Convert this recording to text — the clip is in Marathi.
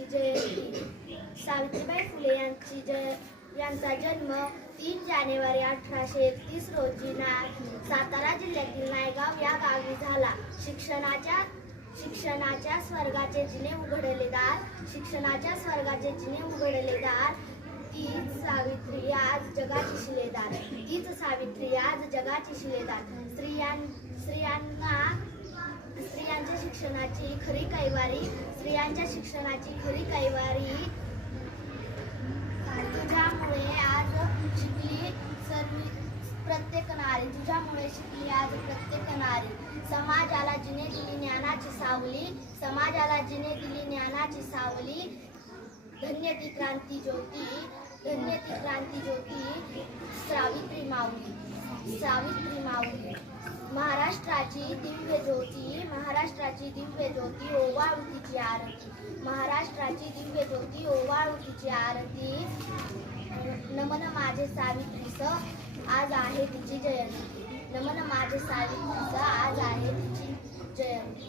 यांची जयंती. सावित्रीबाई फुले यांचा जन्म 3 जानेवारी 1831 रोजी सातारा जिल्ह्यातील नायगाव या गावी झाला. शिक्षणाच्या स्वर्गाचे जिने उघडले दार, शिक्षणाच्या स्वर्गाचे जिने उघडले दार. तीच सावित्री आज जगाची शिलेदार, तीच सावित्री आज जगाची शिलेदार. स्त्रियांच्या शिक्षणाची खरी कैवारी, स्त्रियांच्या शिक्षणाची खरी कैवारी. तुझ्यामुळे आज शिकली प्रत्येक नारी, तुझ्यामुळे शिकली आज प्रत्येक नारी. समाजाला जिने दिली ज्ञानाची सावली, समाजाला जिने दिली ज्ञानाची सावली. धन्य ती क्रांती ज्योती, धन्य ती क्रांती ज्योती. सावित्री माऊली, सावित्री माऊली. महाराष्ट्राची दिव्य ज्योती, महाराष्ट्राची दिव्य ज्योती. ओवाळू तिची आरती, महाराष्ट्राची दिव्य ज्योती. ओवाळू तिची आरती. नमन माझे सावित्रीस, आज आहे तिची जयंती. नमन माझे सावित्रीस, आज आहे तिची जयंती.